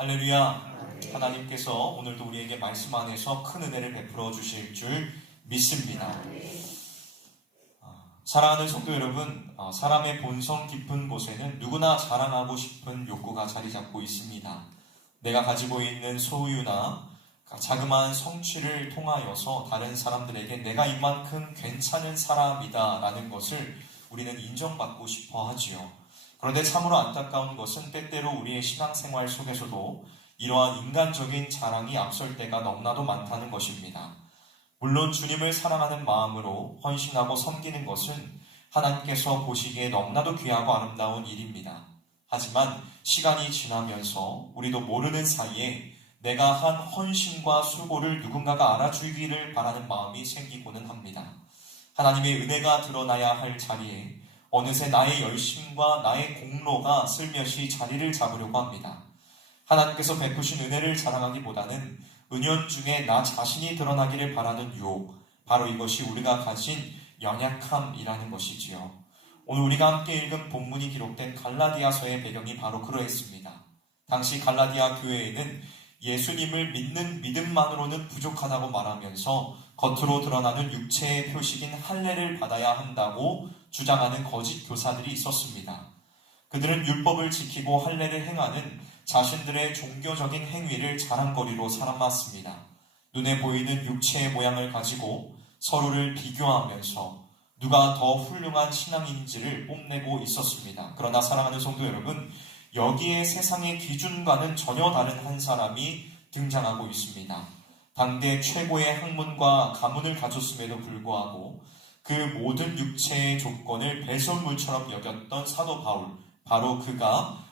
할렐루야. 하나님께서 오늘도 우리에게 말씀 안에서 큰 은혜를 베풀어 주실 줄 믿습니다. 사랑하는 성도 여러분, 사람의 본성 깊은 곳에는 누구나 자랑하고 싶은 욕구가 자리 잡고 있습니다. 내가 가지고 있는 소유나 자그마한 성취를 통하여서 다른 사람들에게 내가 이만큼 괜찮은 사람이다 라는 것을 우리는 인정받고 싶어 하지요. 그런데 참으로 안타까운 것은 때때로 우리의 신앙생활 속에서도 이러한 인간적인 자랑이 앞설 때가 너무나도 많다는 것입니다. 물론 주님을 사랑하는 마음으로 헌신하고 섬기는 것은 하나님께서 보시기에 너무나도 귀하고 아름다운 일입니다. 하지만 시간이 지나면서 우리도 모르는 사이에 내가 한 헌신과 수고를 누군가가 알아주기를 바라는 마음이 생기고는 합니다. 하나님의 은혜가 드러나야 할 자리에 어느새 나의 열심과 나의 공로가 슬며시 자리를 잡으려고 합니다. 하나님께서 베푸신 은혜를 자랑하기보다는 은연중에 나 자신이 드러나기를 바라는 유혹, 바로 이것이 우리가 가진 연약함이라는 것이지요. 오늘 우리가 함께 읽은 본문이 기록된 갈라디아서의 배경이 바로 그러했습니다. 당시 갈라디아 교회에는 예수님을 믿는 믿음만으로는 부족하다고 말하면서 겉으로 드러나는 육체의 표식인 할례를 받아야 한다고 주장하는 거짓 교사들이 있었습니다. 그들은 율법을 지키고 할례를 행하는 자신들의 종교적인 행위를 자랑거리로 삼았습니다. 눈에 보이는 육체의 모양을 가지고 서로를 비교하면서 누가 더 훌륭한 신앙인지를 뽐내고 있었습니다. 그러나 사랑하는 성도 여러분, 여기에 세상의 기준과는 전혀 다른 한 사람이 등장하고 있습니다. 당대 최고의 학문과 가문을 가졌음에도 불구하고 그 모든 육체의 조건을 배설물처럼 여겼던 사도 바울, 바로 그가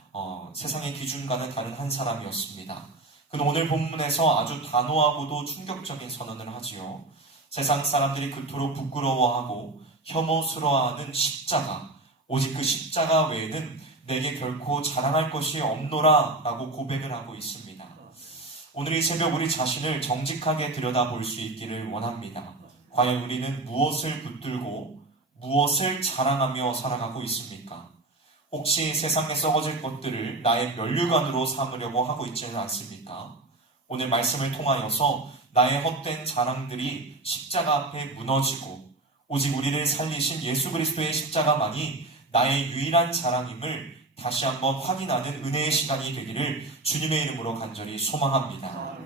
세상의 기준과는 다른 한 사람이었습니다. 그는 오늘 본문에서 아주 단호하고도 충격적인 선언을 하지요. 세상 사람들이 그토록 부끄러워하고 혐오스러워하는 십자가, 오직 그 십자가 외에는 내게 결코 자랑할 것이 없노라 라고 고백을 하고 있습니다. 오늘 이 새벽 우리 자신을 정직하게 들여다볼 수 있기를 원합니다. 과연 우리는 무엇을 붙들고 무엇을 자랑하며 살아가고 있습니까? 혹시 세상에 썩어질 것들을 나의 면류관으로 삼으려고 하고 있지는 않습니까? 오늘 말씀을 통하여서 나의 헛된 자랑들이 십자가 앞에 무너지고 오직 우리를 살리신 예수 그리스도의 십자가만이 나의 유일한 자랑임을 다시 한번 확인하는 은혜의 시간이 되기를 주님의 이름으로 간절히 소망합니다.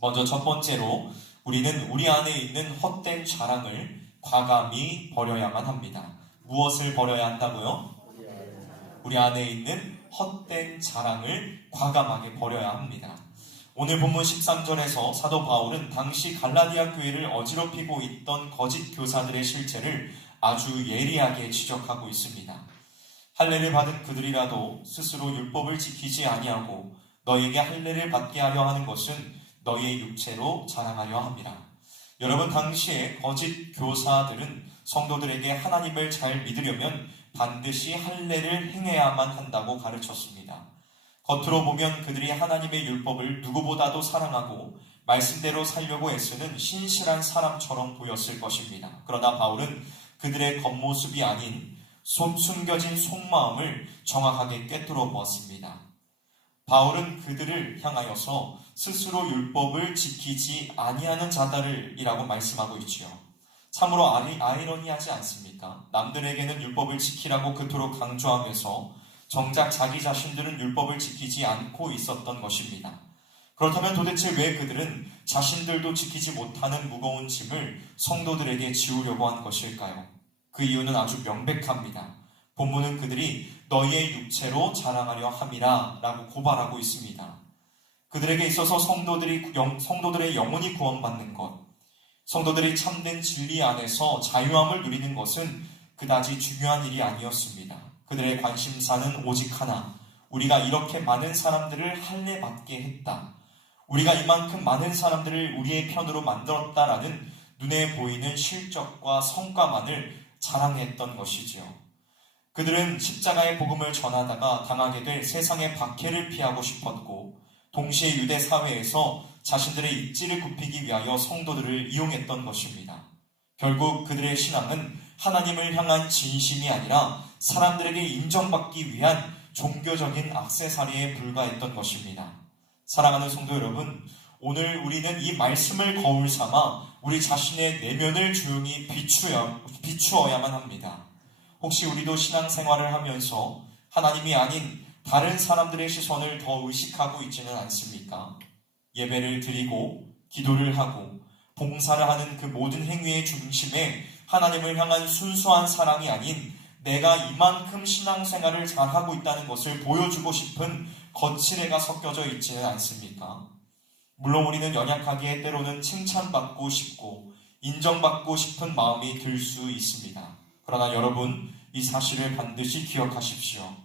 먼저 첫 번째로 우리는 우리 안에 있는 헛된 자랑을 과감히 버려야만 합니다. 무엇을 버려야 한다고요? 우리 안에 있는 헛된 자랑을 과감하게 버려야 합니다. 오늘 본문 13절에서 사도 바울은 당시 갈라디아 교회를 어지럽히고 있던 거짓 교사들의 실체를 아주 예리하게 지적하고 있습니다. 할례를 받은 그들이라도 스스로 율법을 지키지 아니하고 너에게 할례를 받게 하려 하는 것은 너의 육체로 자랑하려 함이라. 여러분, 당시에 거짓 교사들은 성도들에게 하나님을 잘 믿으려면 반드시 할례를 행해야만 한다고 가르쳤습니다. 겉으로 보면 그들이 하나님의 율법을 누구보다도 사랑하고 말씀대로 살려고 애쓰는 신실한 사람처럼 보였을 것입니다. 그러나 바울은 그들의 겉모습이 아닌 숨겨진 속마음을 정확하게 꿰뚫어 보았습니다. 바울은 그들을 향하여서 스스로 율법을 지키지 아니하는 자들이라고 말씀하고 있지요. 참으로 아이러니하지 않습니까? 남들에게는 율법을 지키라고 그토록 강조하면서 정작 자기 자신들은 율법을 지키지 않고 있었던 것입니다. 그렇다면 도대체 왜 그들은 자신들도 지키지 못하는 무거운 짐을 성도들에게 지우려고 한 것일까요? 그 이유는 아주 명백합니다. 본문은 그들이 너희의 육체로 자랑하려 함이라 라고 고발하고 있습니다. 그들에게 있어서 성도들의 영혼이 구원받는 것, 성도들이 참된 진리 안에서 자유함을 누리는 것은 그다지 중요한 일이 아니었습니다. 그들의 관심사는 오직 하나, 우리가 이렇게 많은 사람들을 할례 받게 했다. 우리가 이만큼 많은 사람들을 우리의 편으로 만들었다라는 눈에 보이는 실적과 성과만을 자랑했던 것이지요. 그들은 십자가의 복음을 전하다가 당하게 될 세상의 박해를 피하고 싶었고 동시에 유대 사회에서 자신들의 입지를 굽히기 위하여 성도들을 이용했던 것입니다. 결국 그들의 신앙은 하나님을 향한 진심이 아니라 사람들에게 인정받기 위한 종교적인 액세서리에 불과했던 것입니다. 사랑하는 성도 여러분, 오늘 우리는 이 말씀을 거울 삼아 우리 자신의 내면을 조용히 비추어야만 합니다. 혹시 우리도 신앙생활을 하면서 하나님이 아닌 다른 사람들의 시선을 더 의식하고 있지는 않습니까? 예배를 드리고 기도를 하고 봉사를 하는 그 모든 행위의 중심에 하나님을 향한 순수한 사랑이 아닌 내가 이만큼 신앙생활을 잘하고 있다는 것을 보여주고 싶은 거칠애가 섞여져 있지는 않습니까? 물론 우리는 연약하기에 때로는 칭찬받고 싶고 인정받고 싶은 마음이 들 수 있습니다. 그러나 여러분, 이 사실을 반드시 기억하십시오.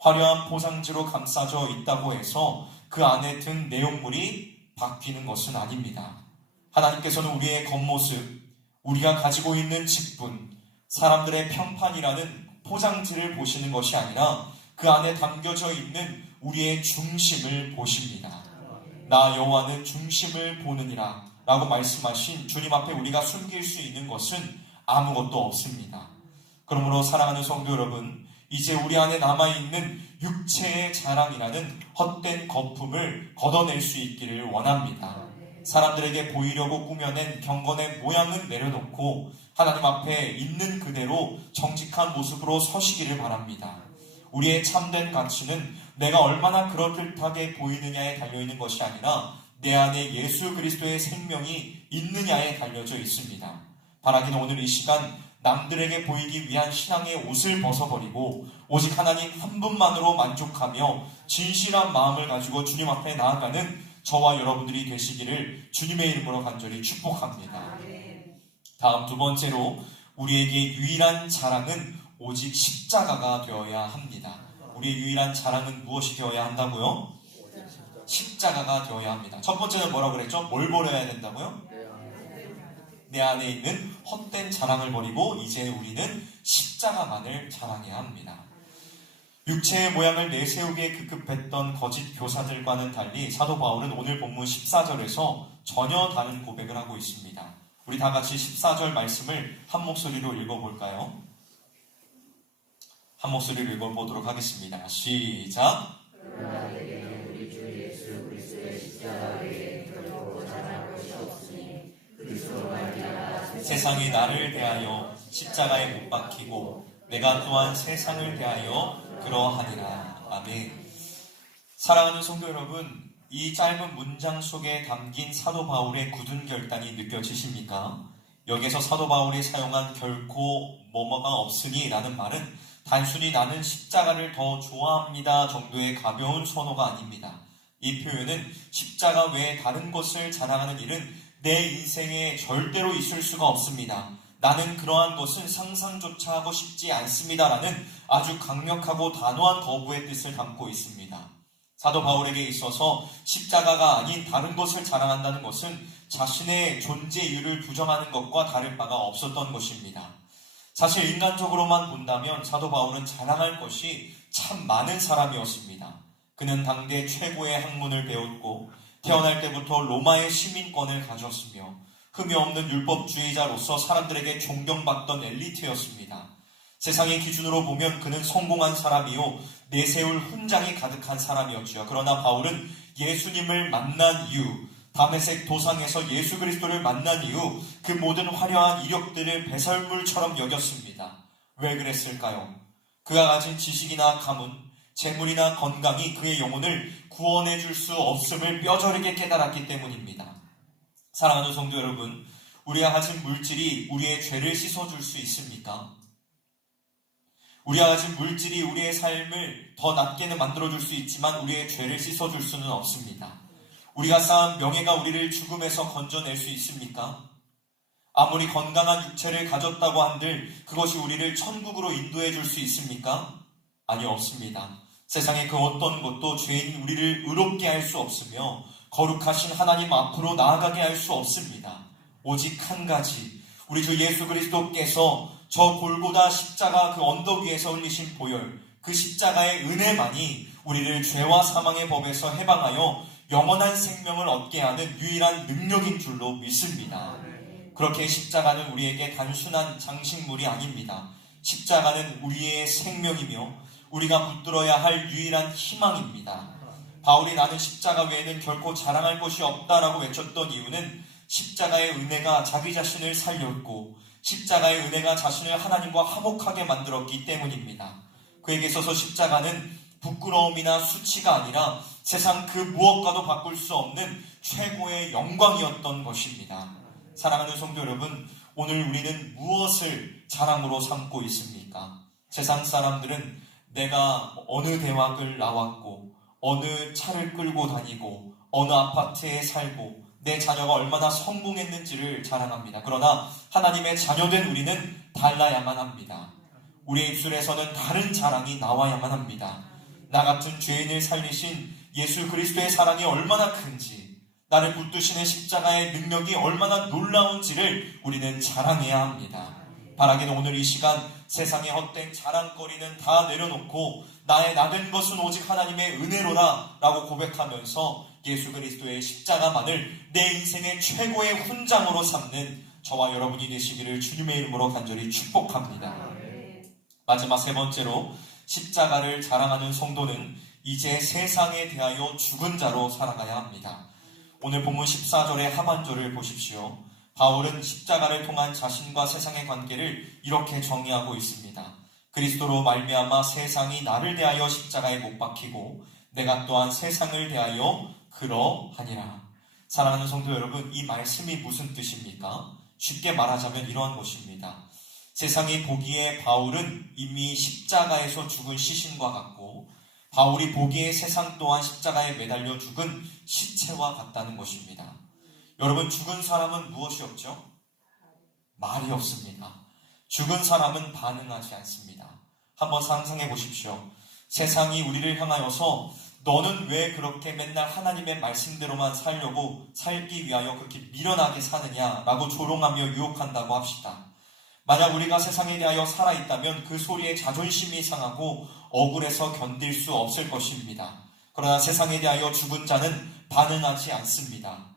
화려한 포장지로 감싸져 있다고 해서 그 안에 든 내용물이 바뀌는 것은 아닙니다. 하나님께서는 우리의 겉모습, 우리가 가지고 있는 직분, 사람들의 평판이라는 포장지를 보시는 것이 아니라 그 안에 담겨져 있는 우리의 중심을 보십니다. 나 여호와는 중심을 보느니라 라고 말씀하신 주님 앞에 우리가 숨길 수 있는 것은 아무것도 없습니다. 그러므로 사랑하는 성도 여러분, 이제 우리 안에 남아있는 육체의 자랑이라는 헛된 거품을 걷어낼 수 있기를 원합니다. 사람들에게 보이려고 꾸며낸 경건의 모양은 내려놓고 하나님 앞에 있는 그대로 정직한 모습으로 서시기를 바랍니다. 우리의 참된 가치는 내가 얼마나 그럴듯하게 보이느냐에 달려있는 것이 아니라 내 안에 예수 그리스도의 생명이 있느냐에 달려져 있습니다. 바라기는 오늘 이 시간 남들에게 보이기 위한 신앙의 옷을 벗어버리고 오직 하나님 한 분만으로 만족하며 진실한 마음을 가지고 주님 앞에 나아가는 저와 여러분들이 되시기를 주님의 이름으로 간절히 축복합니다. 다음 두 번째로 우리에게 유일한 자랑은 오직 십자가가 되어야 합니다. 우리의 유일한 자랑은 무엇이 되어야 한다고요? 십자가가 되어야 합니다. 첫 번째는 뭐라고 그랬죠? 뭘 버려야 된다고요? 내 안에 있는 헛된 자랑을 버리고 이제 우리는 십자가만을 자랑해야 합니다. 육체의 모양을 내세우기에 급급했던 거짓 교사들과는 달리 사도 바울은 오늘 본문 14절에서 전혀 다른 고백을 하고 있습니다. 우리 다 같이 14절 말씀을 한 목소리로 읽어볼까요? 한 목소리로 읽어보도록 하겠습니다. 시작! 세상이 나를 대하여 십자가에 못 박히고 내가 또한 세상을 대하여 그러하니라. 아멘. 사랑하는 성도 여러분, 이 짧은 문장 속에 담긴 사도 바울의 굳은 결단이 느껴지십니까? 여기서 사도 바울이 사용한 결코 뭐뭐가 없으니 라는 말은 단순히 나는 십자가를 더 좋아합니다 정도의 가벼운 선호가 아닙니다. 이 표현은 십자가 외에 다른 것을 자랑하는 일은 내 인생에 절대로 있을 수가 없습니다. 나는 그러한 것은 상상조차 하고 싶지 않습니다라는 아주 강력하고 단호한 거부의 뜻을 담고 있습니다. 사도 바울에게 있어서 십자가가 아닌 다른 것을 자랑한다는 것은 자신의 존재 이유를 부정하는 것과 다를 바가 없었던 것입니다. 사실 인간적으로만 본다면 사도 바울은 자랑할 것이 참 많은 사람이었습니다. 그는 당대 최고의 학문을 배웠고 태어날 때부터 로마의 시민권을 가졌으며 흠이 없는 율법주의자로서 사람들에게 존경받던 엘리트였습니다. 세상의 기준으로 보면 그는 성공한 사람이요 내세울 훈장이 가득한 사람이었죠. 그러나 바울은 예수님을 만난 이후, 다메섹 도상에서 예수 그리스도를 만난 이후 그 모든 화려한 이력들을 배설물처럼 여겼습니다. 왜 그랬을까요? 그가 가진 지식이나 가문, 재물이나 건강이 그의 영혼을 구원해 줄 수 없음을 뼈저리게 깨달았기 때문입니다. 사랑하는 성도 여러분, 우리가 가진 물질이 우리의 죄를 씻어줄 수 있습니까? 우리가 가진 물질이 우리의 삶을 더 낫게는 만들어줄 수 있지만 우리의 죄를 씻어줄 수는 없습니다. 우리가 쌓은 명예가 우리를 죽음에서 건져낼 수 있습니까? 아무리 건강한 육체를 가졌다고 한들 그것이 우리를 천국으로 인도해 줄 수 있습니까? 아니, 없습니다. 세상의 그 어떤 것도 죄인 우리를 의롭게 할 수 없으며 거룩하신 하나님 앞으로 나아가게 할 수 없습니다. 오직 한 가지, 우리 주 예수 그리스도께서 저 골고다 십자가 그 언덕 위에서 흘리신 보혈, 그 십자가의 은혜만이 우리를 죄와 사망의 법에서 해방하여 영원한 생명을 얻게 하는 유일한 능력인 줄로 믿습니다. 그렇게 십자가는 우리에게 단순한 장식물이 아닙니다. 십자가는 우리의 생명이며 우리가 붙들어야 할 유일한 희망입니다. 바울이 나는 십자가 외에는 결코 자랑할 것이 없다라고 외쳤던 이유는 십자가의 은혜가 자기 자신을 살렸고 십자가의 은혜가 자신을 하나님과 화목하게 만들었기 때문입니다. 그에게 있어서 십자가는 부끄러움이나 수치가 아니라 세상 그 무엇과도 바꿀 수 없는 최고의 영광이었던 것입니다. 사랑하는 성도 여러분, 오늘 우리는 무엇을 자랑으로 삼고 있습니까? 세상 사람들은 내가 어느 대학을 나왔고 어느 차를 끌고 다니고 어느 아파트에 살고 내 자녀가 얼마나 성공했는지를 자랑합니다. 그러나 하나님의 자녀된 우리는 달라야만 합니다. 우리의 입술에서는 다른 자랑이 나와야만 합니다. 나 같은 죄인을 살리신 예수 그리스도의 사랑이 얼마나 큰지, 나를 붙드시는 십자가의 능력이 얼마나 놀라운지를 우리는 자랑해야 합니다. 바라기는 오늘 이 시간 세상의 헛된 자랑거리는 다 내려놓고 나의 나된 것은 오직 하나님의 은혜로라 라고 고백하면서 예수 그리스도의 십자가만을 내 인생의 최고의 훈장으로 삼는 저와 여러분이 되시기를 주님의 이름으로 간절히 축복합니다. 마지막 세 번째로 십자가를 자랑하는 성도는 이제 세상에 대하여 죽은 자로 살아가야 합니다. 오늘 본문 14절의 하반절을 보십시오. 바울은 십자가를 통한 자신과 세상의 관계를 이렇게 정의하고 있습니다. 그리스도로 말미암아 세상이 나를 대하여 십자가에 못 박히고 내가 또한 세상을 대하여 그러하니라. 사랑하는 성도 여러분, 이 말씀이 무슨 뜻입니까? 쉽게 말하자면 이러한 것입니다. 세상이 보기에 바울은 이미 십자가에서 죽은 시신과 같고 바울이 보기에 세상 또한 십자가에 매달려 죽은 시체와 같다는 것입니다. 여러분, 죽은 사람은 무엇이 없죠? 말이 없습니다. 죽은 사람은 반응하지 않습니다. 한번 상상해 보십시오. 세상이 우리를 향하여서 너는 왜 그렇게 맨날 하나님의 말씀대로만 살기 위하여 그렇게 미련하게 사느냐라고 조롱하며 유혹한다고 합시다. 만약 우리가 세상에 대하여 살아있다면 그 소리에 자존심이 상하고 억울해서 견딜 수 없을 것입니다. 그러나 세상에 대하여 죽은 자는 반응하지 않습니다.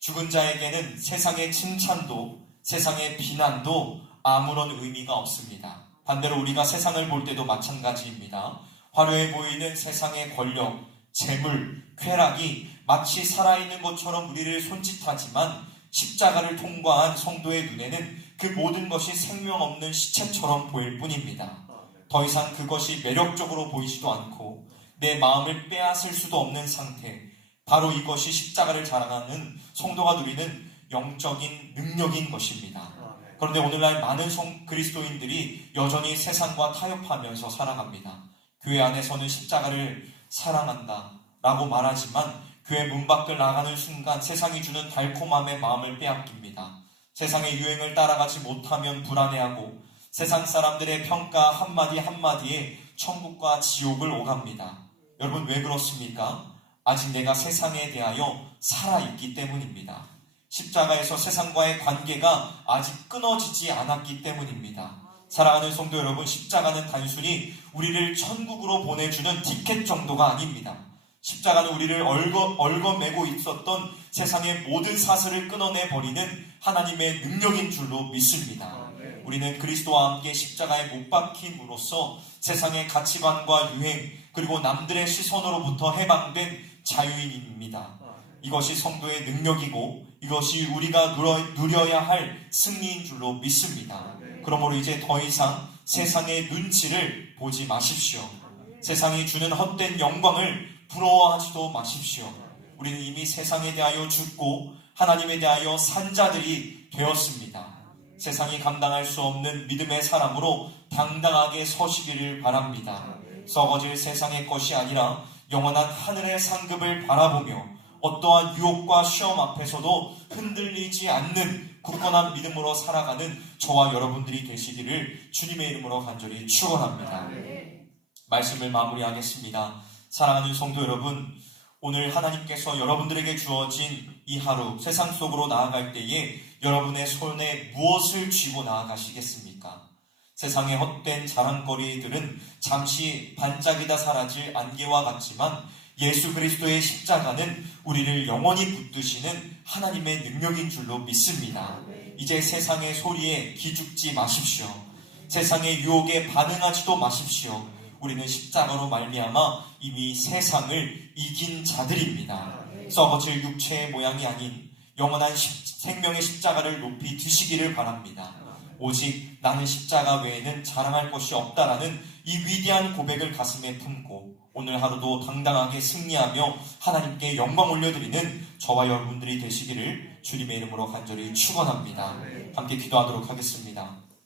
죽은 자에게는 세상의 칭찬도 세상의 비난도 아무런 의미가 없습니다. 반대로 우리가 세상을 볼 때도 마찬가지입니다. 화려해 보이는 세상의 권력, 재물, 쾌락이 마치 살아있는 것처럼 우리를 손짓하지만 십자가를 통과한 성도의 눈에는 그 모든 것이 생명 없는 시체처럼 보일 뿐입니다. 더 이상 그것이 매력적으로 보이지도 않고 내 마음을 빼앗을 수도 없는 상태, 바로 이것이 십자가를 자랑하는 성도가 누리는 영적인 능력인 것입니다. 그런데 오늘날 많은 그리스도인들이 여전히 세상과 타협하면서 살아갑니다. 교회 안에서는 십자가를 사랑한다 라고 말하지만 교회 문 밖을 나가는 순간 세상이 주는 달콤함에 마음을 빼앗깁니다. 세상의 유행을 따라가지 못하면 불안해하고 세상 사람들의 평가 한마디 한마디에 천국과 지옥을 오갑니다. 여러분, 왜 그렇습니까? 아직 내가 세상에 대하여 살아있기 때문입니다. 십자가에서 세상과의 관계가 아직 끊어지지 않았기 때문입니다. 사랑하는 성도 여러분, 십자가는 단순히 우리를 천국으로 보내주는 티켓 정도가 아닙니다. 십자가는 우리를 얽어매고 있었던 세상의 모든 사슬을 끊어내버리는 하나님의 능력인 줄로 믿습니다. 우리는 그리스도와 함께 십자가에 못 박힘으로써 세상의 가치관과 유행 그리고 남들의 시선으로부터 해방된 자유인입니다. 이것이 성도의 능력이고 이것이 우리가 누려야 할 승리인 줄로 믿습니다. 그러므로 이제 더 이상 세상의 눈치를 보지 마십시오. 세상이 주는 헛된 영광을 부러워하지도 마십시오. 우리는 이미 세상에 대하여 죽고 하나님에 대하여 산 자들이 되었습니다. 세상이 감당할 수 없는 믿음의 사람으로 당당하게 서시기를 바랍니다. 썩어질 세상의 것이 아니라 영원한 하늘의 상급을 바라보며 어떠한 유혹과 시험 앞에서도 흔들리지 않는 굳건한 믿음으로 살아가는 저와 여러분들이 되시기를 주님의 이름으로 간절히 축원합니다. 말씀을 마무리하겠습니다. 사랑하는 성도 여러분, 오늘 하나님께서 여러분들에게 주어진 이 하루 세상 속으로 나아갈 때에 여러분의 손에 무엇을 쥐고 나아가시겠습니까? 세상의 헛된 자랑거리들은 잠시 반짝이다 사라질 안개와 같지만 예수 그리스도의 십자가는 우리를 영원히 붙드시는 하나님의 능력인 줄로 믿습니다. 이제 세상의 소리에 기죽지 마십시오. 세상의 유혹에 반응하지도 마십시오. 우리는 십자가로 말미암아 이미 세상을 이긴 자들입니다. 썩어질 육체의 모양이 아닌 영원한 생명의 십자가를 높이 드시기를 바랍니다. 오직 나는 십자가 외에는 자랑할 것이 없다라는 이 위대한 고백을 가슴에 품고 오늘 하루도 당당하게 승리하며 하나님께 영광 올려드리는 저와 여러분들이 되시기를 주님의 이름으로 간절히 축원합니다. 함께 기도하도록 하겠습니다.